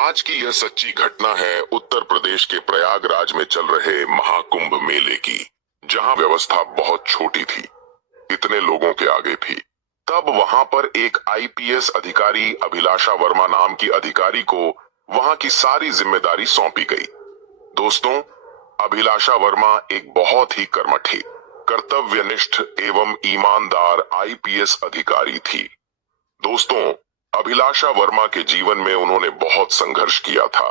आज की यह सच्ची घटना है उत्तर प्रदेश के प्रयागराज में चल रहे महाकुंभ मेले की, जहां व्यवस्था बहुत छोटी थी, इतने लोगों के आगे भी। तब वहां पर एक आईपीएस अधिकारी अभिलाषा वर्मा नाम की अधिकारी को वहां की सारी जिम्मेदारी सौंपी गई। दोस्तों, अभिलाषा वर्मा एक बहुत ही कर्मठी, कर्तव्यनिष्ठ एवं ईमानदार आईपीएस अधिकारी थी। दोस्तों, अभिलाषा वर्मा के जीवन में उन्होंने बहुत संघर्ष किया था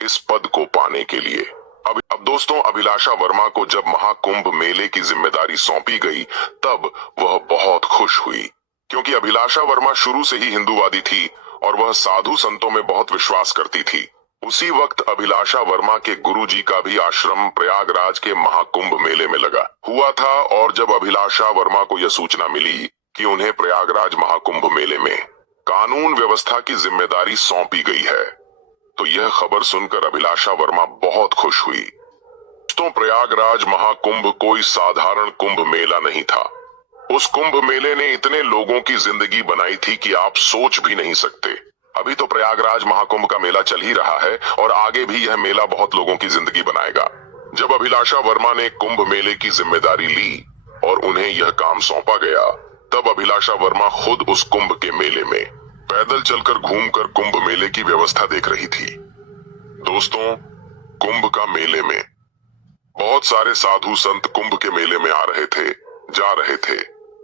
इस पद को पाने के लिए। अब दोस्तों, अभिलाषा वर्मा को जब महाकुंभ मेले की जिम्मेदारी सौंपी गई तब वह बहुत खुश हुई, क्योंकि अभिलाषा वर्मा शुरू से ही हिंदूवादी थी और वह साधु संतों में बहुत विश्वास करती थी। उसी वक्त अभिलाषा वर्मा के गुरुजी का भी आश्रम प्रयागराज के महाकुंभ मेले में लगा हुआ था, और जब अभिलाषा वर्मा को यह सूचना मिली कि उन्हें प्रयागराज महाकुंभ मेले में कानून व्यवस्था की जिम्मेदारी सौंपी गई है, तो यह खबर सुनकर अभिलाषा वर्मा बहुत खुश हुई। दोस्तों, प्रयागराज महाकुंभ कोई साधारण कुंभ मेला नहीं था। उस कुंभ मेले ने इतने लोगों की जिंदगी बनाई थी कि आप सोच भी नहीं सकते। अभी तो प्रयागराज महाकुंभ का मेला चल ही रहा है और आगे भी यह मेला बहुत लोगों की जिंदगी बनाएगा। जब अभिलाषा वर्मा ने कुंभ मेले की जिम्मेदारी ली और उन्हें यह काम सौंपा गया, तब अभिलाषा वर्मा खुद उस कुंभ के मेले में पैदल चलकर घूमकर कुंभ मेले की व्यवस्था देख रही थी। दोस्तों, कुंभ का मेले में बहुत सारे साधु संत कुंभ के मेले में आ रहे थे, जा रहे थे।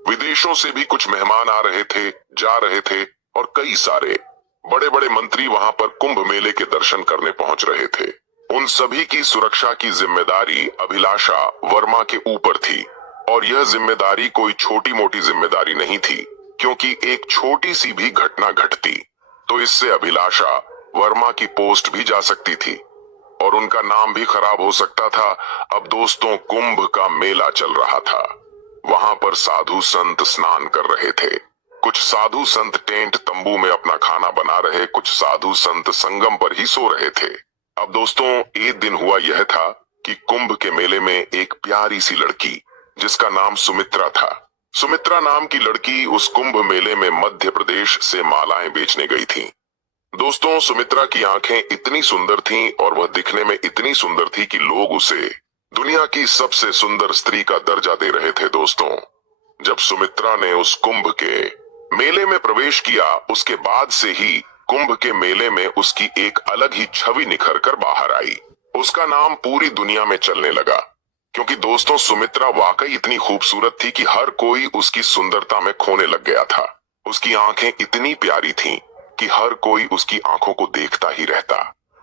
विदेशों से भी कुछ मेहमान आ रहे थे, जा रहे थे, और कई सारे बड़े बड़े मंत्री वहां पर कुंभ मेले के दर्शन करने पहुंच रहे थे। उन सभी की सुरक्षा की जिम्मेदारी अभिलाषा वर्मा के ऊपर थी, और यह जिम्मेदारी कोई छोटी मोटी जिम्मेदारी नहीं थी, क्योंकि एक छोटी सी भी घटना घटती तो इससे अभिलाषा वर्मा की पोस्ट भी जा सकती थी और उनका नाम भी खराब हो सकता था। अब दोस्तों, कुंभ का मेला चल रहा था। वहां पर साधु संत स्नान कर रहे थे, कुछ साधु संत टेंट तंबू में अपना खाना बना रहे, कुछ साधु संत संगम पर ही सो रहे थे। अब दोस्तों, एक दिन हुआ यह था कि कुंभ के मेले में एक प्यारी सी लड़की, जिसका नाम सुमित्रा था, सुमित्रा नाम की लड़की उस कुंभ मेले में मध्य प्रदेश से मालाएं बेचने गई थी। दोस्तों, सुमित्रा की आंखें इतनी सुंदर थीं और वह दिखने में इतनी सुंदर थी कि लोग उसे दुनिया की सबसे सुंदर स्त्री का दर्जा दे रहे थे। दोस्तों, जब सुमित्रा ने उस कुंभ के मेले में प्रवेश किया, उसके बाद से ही कुंभ के मेले में उसकी एक अलग ही छवि निखर कर बाहर आई। उसका नाम पूरी दुनिया में चलने लगा, क्योंकि दोस्तों, सुमित्रा वाकई इतनी खूबसूरत थी कि हर कोई उसकी सुंदरता में खोने लग गया था। उसकी आंखें इतनी प्यारी थीं कि हर कोई उसकी आंखों को देखता ही रहता।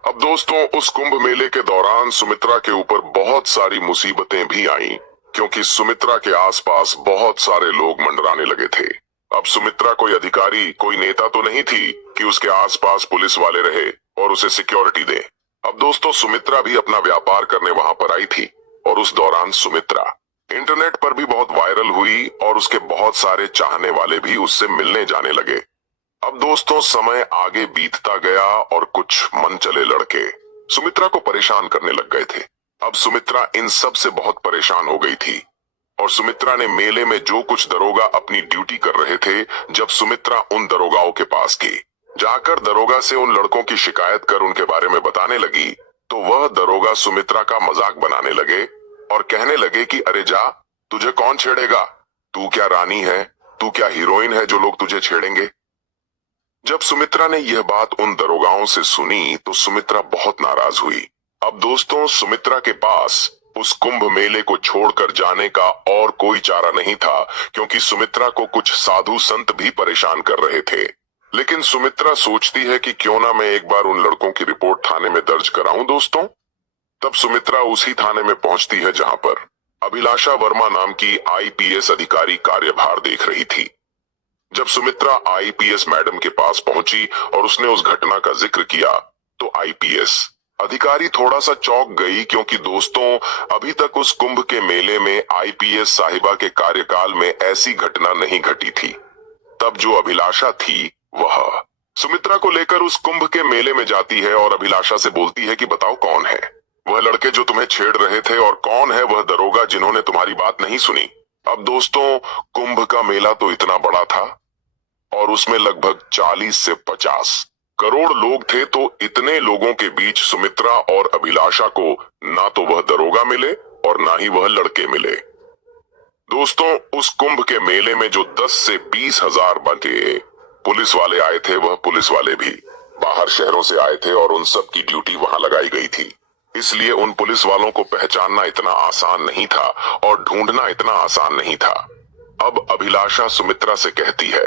अब दोस्तों, उस कुंभ मेले के दौरान सुमित्रा के ऊपर बहुत सारी मुसीबतें भी आईं, क्योंकि सुमित्रा के आसपास बहुत सारे लोग मंडराने लगे थे। अब सुमित्रा कोई अधिकारी, कोई नेता तो नहीं थी कि उसके आसपास पुलिस वाले रहे और उसे सिक्योरिटी दे। अब दोस्तों, सुमित्रा भी अपना व्यापार करने वहां पर आई थी, और उस दौरान सुमित्रा इंटरनेट पर भी बहुत वायरल हुई और उसके बहुत सारे चाहने वाले भी उससे मिलने जाने लगे। अब दोस्तों, समय आगे बीतता गया और कुछ मनचले लड़के सुमित्रा को परेशान करने लग गए थे। अब सुमित्रा इन सब से बहुत परेशान हो गई थी, और सुमित्रा ने मेले में जो कुछ दरोगा अपनी ड्यूटी कर रहे थे, जब सुमित्रा उन दरोगाओं के पास गई, जाकर दरोगा से उन लड़कों की शिकायत कर उनके बारे में बताने लगी, तो वह दरोगा सुमित्रा का मजाक बनाने लगे और कहने लगे कि अरे जा, तुझे कौन छेड़ेगा, तू क्या रानी है, तू क्या हीरोइन है जो लोग तुझे छेड़ेंगे। जब सुमित्रा ने यह बात उन दरोगाओं से सुनी तो सुमित्रा बहुत नाराज हुई। अब दोस्तों, सुमित्रा के पास उस कुंभ मेले को छोड़कर जाने का और कोई चारा नहीं था, क्योंकि सुमित्रा को कुछ साधु संत भी परेशान कर रहे थे। लेकिन सुमित्रा सोचती है कि क्यों ना मैं एक बार उन लड़कों की रिपोर्ट थाने में दर्ज कराऊं। दोस्तों, तब सुमित्रा उसी थाने में पहुंचती है जहां पर अभिलाषा वर्मा नाम की आईपीएस अधिकारी कार्यभार देख रही थी। जब सुमित्रा आईपीएस मैडम के पास पहुंची और उसने उस घटना का जिक्र किया, तो आईपीएस अधिकारी थोड़ा सा चौंक गई, क्योंकि दोस्तों, अभी तक उस कुंभ के मेले में आईपीएस साहिबा के कार्यकाल में ऐसी घटना नहीं घटी थी। तब जो अभिलाषा थी वह सुमित्रा को लेकर उस कुंभ के मेले में जाती है और अभिलाषा से बोलती है कि बताओ कौन है वह लड़के जो तुम्हें छेड़ रहे थे, और कौन है वह दरोगा जिन्होंने तुम्हारी बात नहीं सुनी। अब दोस्तों, कुंभ का मेला तो इतना बड़ा था और उसमें लगभग 40 से 50 करोड़ लोग थे, तो इतने लोगों के बीच सुमित्रा और अभिलाषा को ना तो वह दरोगा मिले और ना ही वह लड़के मिले। दोस्तों, उस कुंभ के मेले में जो 10 से 20 हजार बचे पुलिस वाले आए थे, वह पुलिस वाले भी बाहर शहरों से आए थे और उन सब की ड्यूटी वहां लगाई गई थी। इसलिए उन पुलिस वालों को पहचानना इतना आसान नहीं था और ढूंढना इतना आसान नहीं था। अब अभिलाषा सुमित्रा से कहती है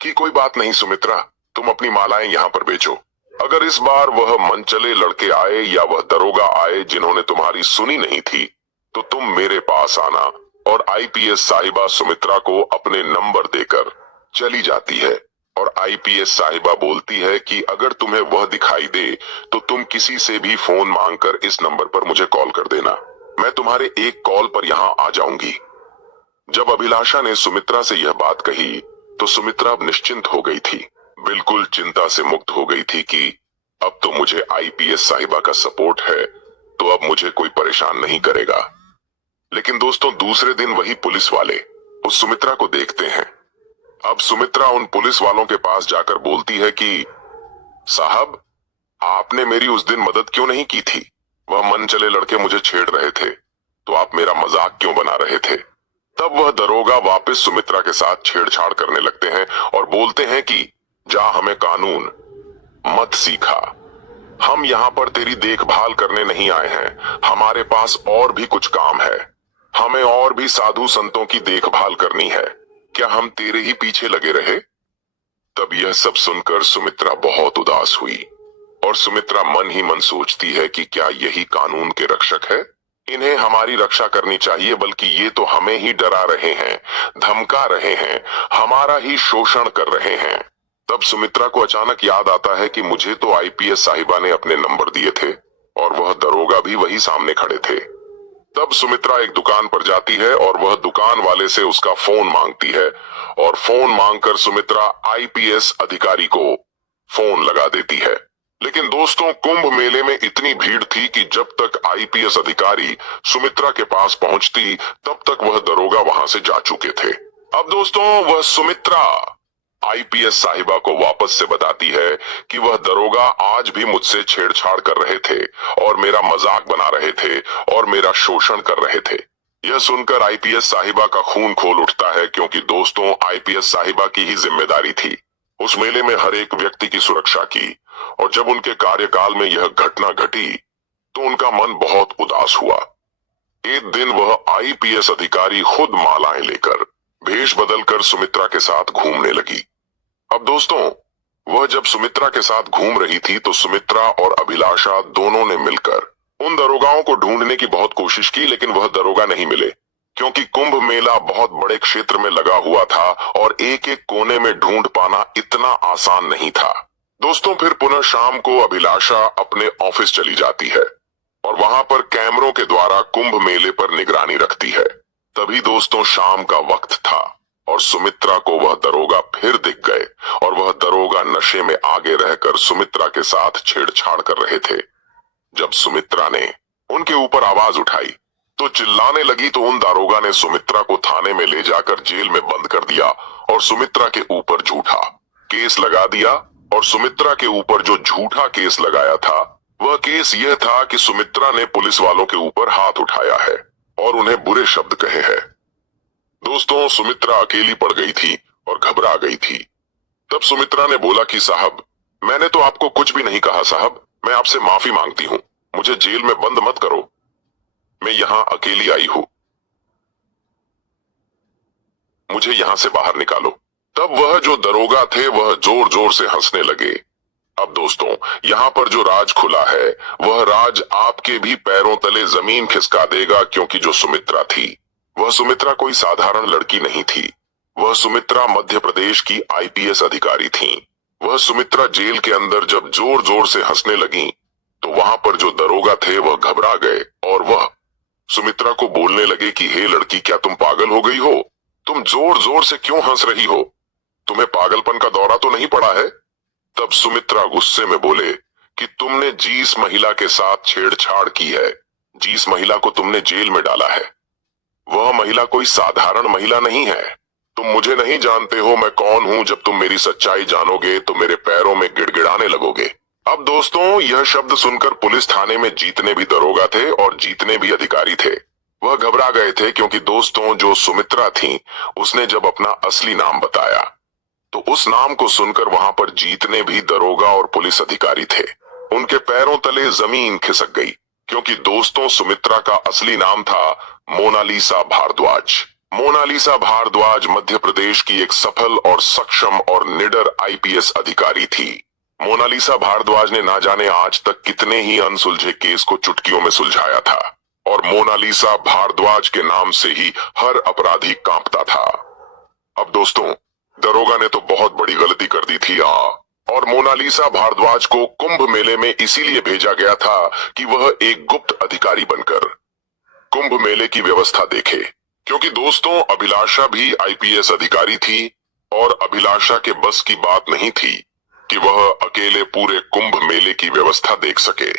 कि कोई बात नहीं सुमित्रा, तुम अपनी मालाएं यहाँ पर बेचो। अगर इस बार वह मनचले लड़के आए या वह दरोगा आए जिन्होंने तुम्हारी सुनी नहीं थी, तो तुम मेरे पास आना। और आईपीएस साहिबा सुमित्रा को अपने नंबर देकर चली जाती है और आईपीएस साहिबा बोलती है कि अगर तुम्हें वह दिखाई दे तो तुम किसी से भी फोन मांगकर इस नंबर पर मुझे कॉल कर देना, मैं तुम्हारे एक कॉल पर यहाँ आ जाऊंगी। जब अभिलाषा ने सुमित्रा से यह बात कही तो सुमित्रा अब निश्चिंत हो गई थी, बिल्कुल चिंता से मुक्त हो गई थी कि अब तो मुझे आईपीएस साहिबा का सपोर्ट है, तो अब मुझे कोई परेशान नहीं करेगा। लेकिन दोस्तों, दूसरे दिन वही पुलिस वाले उस सुमित्रा को देखते हैं। अब सुमित्रा उन पुलिस वालों के पास जाकर बोलती है कि साहब, आपने मेरी उस दिन मदद क्यों नहीं की थी? वह मनचले लड़के मुझे छेड़ रहे थे, तो आप मेरा मजाक क्यों बना रहे थे? तब वह दरोगा वापस सुमित्रा के साथ छेड़छाड़ करने लगते हैं और बोलते हैं कि जा, हमें कानून मत सिखा, हम यहाँ पर तेरी देखभाल करने नहीं आए हैं, हमारे पास और भी कुछ काम है, हमें और भी साधु संतों की देखभाल करनी है, क्या हम तेरे ही पीछे लगे रहे? तब यह सब सुनकर सुमित्रा बहुत उदास हुई और सुमित्रा मन ही मन सोचती है कि क्या यही कानून के रक्षक है? इन्हें हमारी रक्षा करनी चाहिए, बल्कि ये तो हमें ही डरा रहे हैं, धमका रहे हैं, हमारा ही शोषण कर रहे हैं। तब सुमित्रा को अचानक याद आता है कि मुझे तो आईपीएस साहिबा ने अपने नंबर दिए थे और वह दरोगा भी वही सामने खड़े थे। तब सुमित्रा एक दुकान पर जाती है और वह दुकान वाले से उसका फोन मांगती है और फोन मांगकर सुमित्रा आईपीएस अधिकारी को फोन लगा देती है। लेकिन दोस्तों, कुंभ मेले में इतनी भीड़ थी कि जब तक आईपीएस अधिकारी सुमित्रा के पास पहुंचती, तब तक वह दरोगा वहां से जा चुके थे। अब दोस्तों, वह सुमित्रा आईपीएस साहिबा को वापस से बताती है कि वह दरोगा आज भी मुझसे छेड़छाड़ कर रहे थे और मेरा मजाक बना रहे थे और मेरा शोषण कर रहे थे। यह सुनकर आईपीएस साहिबा का खून खोल उठता है, क्योंकि दोस्तों, आईपीएस साहिबा की ही जिम्मेदारी थी उस मेले में हर एक व्यक्ति की सुरक्षा की। और जब उनके कार्यकाल में यह घटना घटी तो उनका मन बहुत उदास हुआ। एक दिन वह आईपीएस अधिकारी खुद मालाएं लेकर भेष बदलकर सुमित्रा के साथ घूमने लगी। अब दोस्तों, वह जब सुमित्रा के साथ घूम रही थी तो सुमित्रा और अभिलाषा दोनों ने मिलकर उन दरोगाओं को ढूंढने की बहुत कोशिश की, लेकिन वह दरोगा नहीं मिले, क्योंकि कुंभ मेला बहुत बड़े क्षेत्र में लगा हुआ था और एक एक कोने में ढूंढ पाना इतना आसान नहीं था। दोस्तों, फिर पुनः शाम को अभिलाषा अपने ऑफिस चली जाती है और वहां पर कैमरों के द्वारा कुंभ मेले पर निगरानी रखती है। तभी दोस्तों, शाम का वक्त था और सुमित्रा को वह दरोगा फिर दिख गए और वह दरोगा नशे में आगे रहकर सुमित्रा के साथ छेड़छाड़ कर रहे थे। जब सुमित्रा ने उनके ऊपर आवाज उठाई तो चिल्लाने लगी, तो उन दारोगा ने सुमित्रा को थाने में ले जाकर जेल में बंद कर दिया और सुमित्रा के ऊपर झूठा केस लगा दिया। और सुमित्रा के ऊपर जो झूठा केस लगाया था, वह केस यह था कि सुमित्रा ने पुलिस वालों के ऊपर हाथ उठाया है और उन्हें बुरे शब्द कहे हैं। दोस्तों, सुमित्रा अकेली पड़ गई थी और घबरा गई थी। तब सुमित्रा ने बोला कि साहब, मैंने तो आपको कुछ भी नहीं कहा साहब, मैं आपसे माफी मांगती हूँ, मुझे जेल में बंद मत करो, मैं यहाँ अकेली आई हूँ, मुझे यहाँ से बाहर निकालो। तब वह जो दरोगा थे वह जोर जोर से हंसने लगे। अब दोस्तों, यहाँ पर जो राज खुला है वह राज आपके भी पैरों तले जमीन खिसका देगा, क्योंकि जो सुमित्रा थी वह सुमित्रा कोई साधारण लड़की नहीं थी। वह सुमित्रा मध्य प्रदेश की आईपीएस अधिकारी थी। वह सुमित्रा जेल के अंदर जब जोर जोर से हंसने लगी तो वहां पर जो दरोगा थे वह घबरा गए और वह सुमित्रा को बोलने लगे कि हे लड़की, क्या तुम पागल हो गई हो? तुम जोर जोर से क्यों हंस रही हो? तुम्हें पागलपन का दौरा तो नहीं पड़ा है? तब सुमित्रा गुस्से में बोले कि तुमने जिस महिला के साथ छेड़छाड़ की है, जिस महिला को तुमने जेल में डाला है, वह महिला कोई साधारण महिला नहीं है। तुम मुझे नहीं जानते हो मैं कौन हूँ। जब तुम मेरी सच्चाई जानोगे तो मेरे पैरों में गिड़गिड़ाने लगोगे। अब दोस्तों, यह शब्द सुनकर पुलिस थाने में जितने भी दरोगा थे और जितने भी अधिकारी थे वह घबरा गए थे, क्योंकि दोस्तों जो सुमित्रा थी उसने जब अपना असली नाम बताया तो उस नाम को सुनकर वहां पर जितने भी दरोगा और पुलिस अधिकारी थे उनके पैरों तले जमीन खिसक गई, क्योंकि दोस्तों सुमित्रा का असली नाम था मोनालिसा भारद्वाज। मोनालिसा भारद्वाज मध्य प्रदेश की एक सफल और सक्षम और निडर आईपीएस अधिकारी थी। मोनालिसा भारद्वाज ने ना जाने आज तक कितने ही अनसुलझे केस को चुटकियों में सुलझाया था, और मोनालिसा भारद्वाज के नाम से ही हर अपराधी कांपता था। अब दोस्तों, दरोगा ने तो बहुत बड़ी गलती कर दी थी और मोनालिसा भारद्वाज को कुंभ मेले में इसीलिए भेजा गया था कि वह एक गुप्त अधिकारी बनकर कुंभ मेले की व्यवस्था देखे, क्योंकि दोस्तों अभिलाषा भी आईपीएस अधिकारी थी और अभिलाषा के बस की बात नहीं थी कि वह अकेले पूरे कुंभ मेले की व्यवस्था देख सके।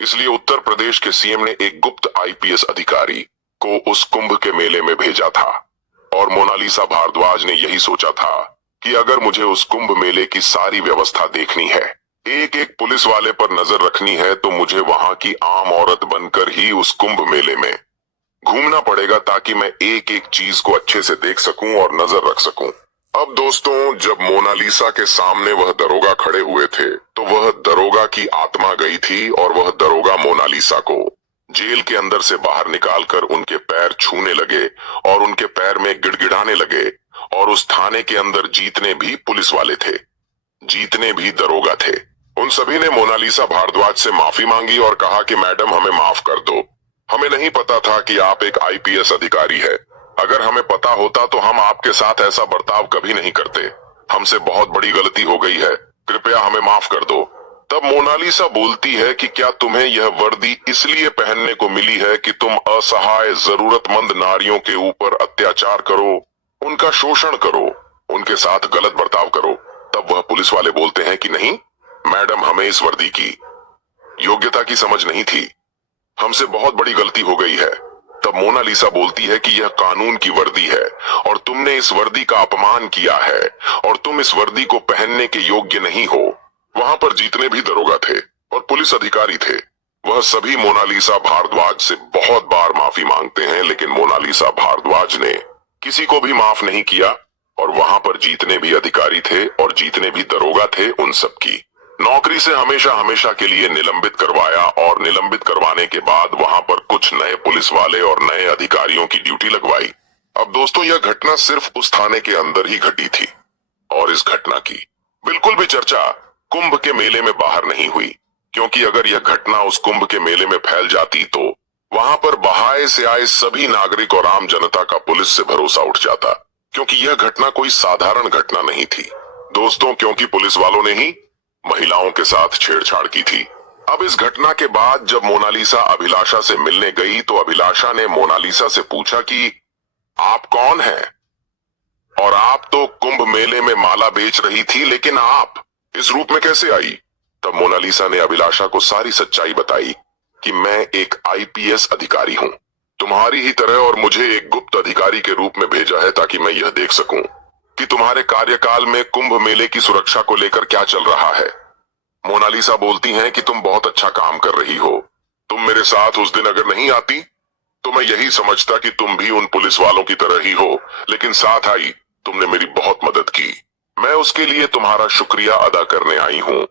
इसलिए उत्तर प्रदेश के सीएम ने एक गुप्त आईपीएस अधिकारी को उस कुंभ के मेले में भेजा था, और मोनालिसा भारद्वाज ने यही सोचा था कि अगर मुझे उस कुंभ मेले की सारी व्यवस्था देखनी है, एक एक पुलिस वाले पर नजर रखनी है, तो मुझे वहां की आम औरत बनकर ही उस कुंभ मेले में घूमना पड़ेगा, ताकि मैं एक एक चीज को अच्छे से देख सकूं और नजर रख सकूं। अब दोस्तों, जब मोनालिसा के सामने वह दरोगा खड़े हुए थे तो वह दरोगा की आत्मा गई थी, और वह दरोगा मोनालिसा को जेल के अंदर से बाहर निकालकर उनके पैर छूने लगे और उनके पैर में गिड़गिड़ाने लगे। और उस थाने के अंदर जितने भी पुलिस वाले थे, जितने भी दरोगा थे, उन सभी ने मोनालिसा भारद्वाज से माफी मांगी और कहा कि मैडम हमें माफ कर दो, हमें नहीं पता था कि आप एक आईपीएस अधिकारी है। अगर हमें पता होता तो हम आपके साथ ऐसा बर्ताव कभी नहीं करते। हमसे बहुत बड़ी गलती हो गई है, कृपया हमें माफ कर दो। तब मोनालिसा बोलती है कि क्या तुम्हें यह वर्दी इसलिए पहनने को मिली है कि तुम असहाय जरूरतमंद नारियों के ऊपर अत्याचार करो, उनका शोषण करो, उनके साथ गलत बर्ताव करो? तब वह पुलिस वाले बोलते हैं कि नहीं मैडम, हमें इस वर्दी की योग्यता की समझ नहीं थी, हमसे बहुत बड़ी गलती हो गई है। तब मोनालिसा बोलती है कि यह कानून की वर्दी है और तुमने इस वर्दी का अपमान किया है और तुम इस वर्दी को पहनने के योग्य नहीं हो। वहां पर जितने भी दरोगा थे और पुलिस अधिकारी थे वह सभी मोनालिसा भारद्वाज से बहुत बार माफी मांगते हैं, लेकिन मोनालिसा भारद्वाज ने किसी को भी माफ नहीं किया, और वहां पर जितने भी अधिकारी थे और जितने भी दरोगा थे उन सब की नौकरी से हमेशा हमेशा के लिए निलंबित करवाया, और निलंबित करवाने के बाद वहां पर कुछ नए पुलिस वाले और नए अधिकारियों की ड्यूटी लगवाई। अब दोस्तों, यह घटना सिर्फ उस थाने के अंदर ही घटी थी, और इस घटना की बिल्कुल भी चर्चा कुंभ के मेले में बाहर नहीं हुई, क्योंकि अगर यह घटना उस कुंभ के मेले में फैल जाती तो वहां पर बाहर से आए सभी नागरिक और आम जनता का पुलिस से भरोसा उठ जाता, क्योंकि यह घटना कोई साधारण घटना नहीं थी दोस्तों, क्योंकि पुलिस वालों ने ही महिलाओं के साथ छेड़छाड़ की थी। अब इस घटना के बाद जब मोनालिसा अभिलाषा से मिलने गई तो अभिलाषा ने मोनालिसा से पूछा कि आप कौन हैं, और आप तो कुंभ मेले में माला बेच रही थी, लेकिन आप इस रूप में कैसे आई? तब मोनालिसा ने अभिलाषा को सारी सच्चाई बताई कि मैं एक आईपीएस अधिकारी हूं, तुम्हारी ही तरह, और मुझे एक गुप्त अधिकारी के रूप में भेजा है ताकि मैं यह देख सकूं कि तुम्हारे कार्यकाल में कुंभ मेले की सुरक्षा को लेकर क्या चल रहा है। मोनालिसा बोलती हैं कि तुम बहुत अच्छा काम कर रही हो, तुम मेरे साथ उस दिन अगर नहीं आती तो मैं यही समझता कि तुम भी उन पुलिस वालों की तरह ही हो, लेकिन साथ आई, तुमने मेरी बहुत मदद की। मैं उसके लिए तुम्हारा शुक्रिया अदा करने आई हूँ,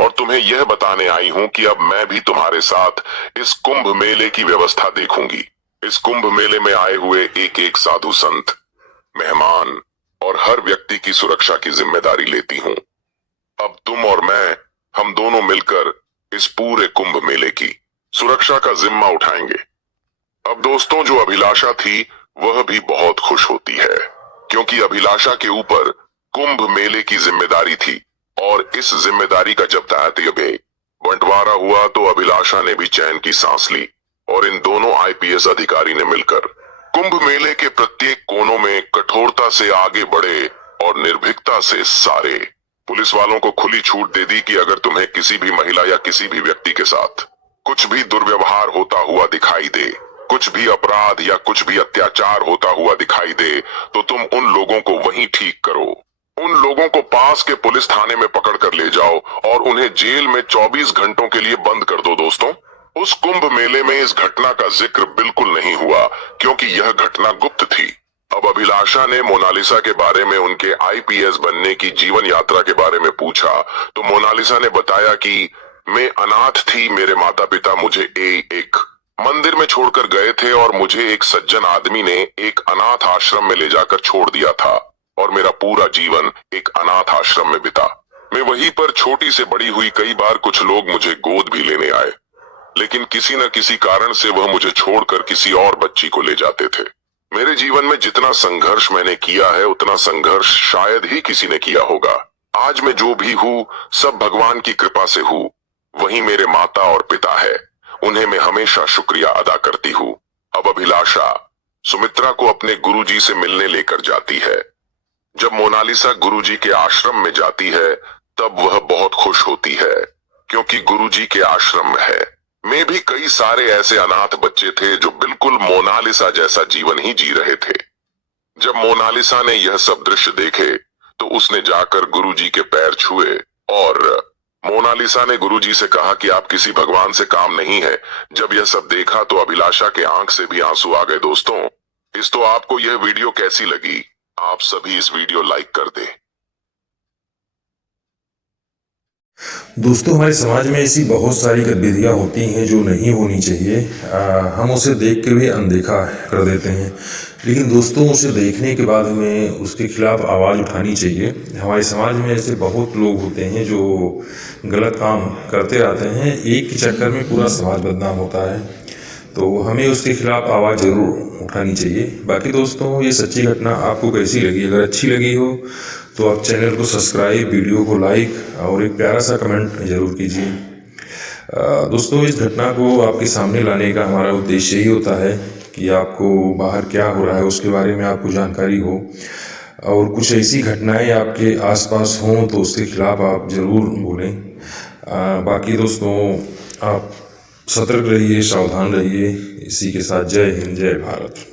और तुम्हें यह बताने आई हूँ कि अब मैं भी तुम्हारे साथ इस कुंभ मेले की व्यवस्था देखूंगी। इस कुंभ मेले में आए हुए एक एक साधु संत, मेहमान और हर व्यक्ति की सुरक्षा की जिम्मेदारी लेती हूँ। अब तुम और मैं, हम दोनों मिलकर इस पूरे कुंभ मेले की सुरक्षा का जिम्मा उठाएंगे। अब दोस्तों, जो अभिलाषा थी वह भी बहुत खुश होती है, क्योंकि अभिलाषा के ऊपर कुंभ मेले की जिम्मेदारी थी, और इस जिम्मेदारी का जब दायित्व बंटवारा हुआ तो अभिलाषा ने भी चैन की सांस ली, और इन दोनों आईपीएस अधिकारी ने मिलकर कुंभ मेले के प्रत्येक कोनों में कठोरता से आगे बढ़े और निर्भीकता से सारे पुलिस वालों को खुली छूट दे दी कि अगर तुम्हें किसी भी महिला या किसी भी व्यक्ति के साथ कुछ भी दुर्व्यवहार होता हुआ दिखाई दे कुछ भी अपराध या कुछ भी अत्याचार होता हुआ दिखाई दे तो तुम उन लोगों को वहीं ठीक करो। उन लोगों को पास के पुलिस थाने में पकड़ कर ले जाओ और उन्हें जेल में 24 घंटों के लिए बंद कर दो। दोस्तों, उस कुंभ मेले में इस घटना का जिक्र बिल्कुल नहीं हुआ क्योंकि यह घटना गुप्त थी। अब अभिलाषा ने मोनालिसा के बारे में उनके आईपीएस बनने की जीवन यात्रा के बारे में पूछा तो मोनालिसा ने बताया कि मैं अनाथ थी, मेरे माता पिता मुझे एक मंदिर में छोड़कर गए थे और मुझे एक सज्जन आदमी ने एक अनाथ आश्रम में ले जाकर छोड़ दिया था और मेरा पूरा जीवन एक अनाथ आश्रम में बिता। मैं वहीं पर छोटी से बड़ी हुई। कई बार कुछ लोग मुझे गोद भी लेने आए, लेकिन किसी न किसी कारण से वह मुझे छोड़कर किसी और बच्ची को ले जाते थे। मेरे जीवन में जितना संघर्ष मैंने किया है उतना संघर्ष शायद ही किसी ने किया होगा। आज मैं जो भी हूँ सब भगवान की कृपा से हूँ। वही मेरे माता और पिता है, उन्हें मैं हमेशा शुक्रिया अदा करती हूँ। अब अभिलाषा सुमित्रा को अपने गुरुजी से मिलने लेकर जाती है। जब मोनालिसा गुरुजी के आश्रम में जाती है तब वह बहुत खुश होती है क्योंकि गुरुजी के आश्रम में है में भी कई सारे ऐसे अनाथ बच्चे थे जो बिल्कुल मोनालिसा जैसा जीवन ही जी रहे थे। जब मोनालिसा ने यह सब दृश्य देखे तो उसने जाकर गुरुजी के पैर छुए और मोनालिसा ने गुरुजी से कहा कि आप किसी भगवान से काम नहीं है। जब यह सब देखा तो अभिलाषा के आंख से भी आंसू आ गए। दोस्तों, तो आपको यह वीडियो कैसी लगी? आप सभी इस वीडियो लाइक कर दें। दोस्तों, हमारे समाज में ऐसी बहुत सारी गतिविधियाँ होती हैं जो नहीं होनी चाहिए। हम उसे देख के भी अनदेखा कर देते हैं, लेकिन दोस्तों उसे देखने के बाद हमें उसके खिलाफ आवाज़ उठानी चाहिए। हमारे समाज में ऐसे बहुत लोग होते हैं जो गलत काम करते रहते हैं, एक के चक्कर में पूरा समाज बदनाम होता है, तो हमें उसके खिलाफ आवाज़ ज़रूर उठानी चाहिए। बाकी दोस्तों, ये सच्ची घटना आपको कैसी लगी? अगर अच्छी लगी हो तो आप चैनल को सब्सक्राइब, वीडियो को लाइक और एक प्यारा सा कमेंट ज़रूर कीजिए। दोस्तों, इस घटना को आपके सामने लाने का हमारा उद्देश्य यही होता है कि आपको बाहर क्या हो रहा है उसके बारे में आपको जानकारी हो और कुछ ऐसी घटनाएं आपके आसपास हों तो उसके खिलाफ आप ज़रूर बोलें। बाकी दोस्तों, आप सतर्क रहिए, सावधान रहिए। इसी के साथ जय हिंद, जय भारत।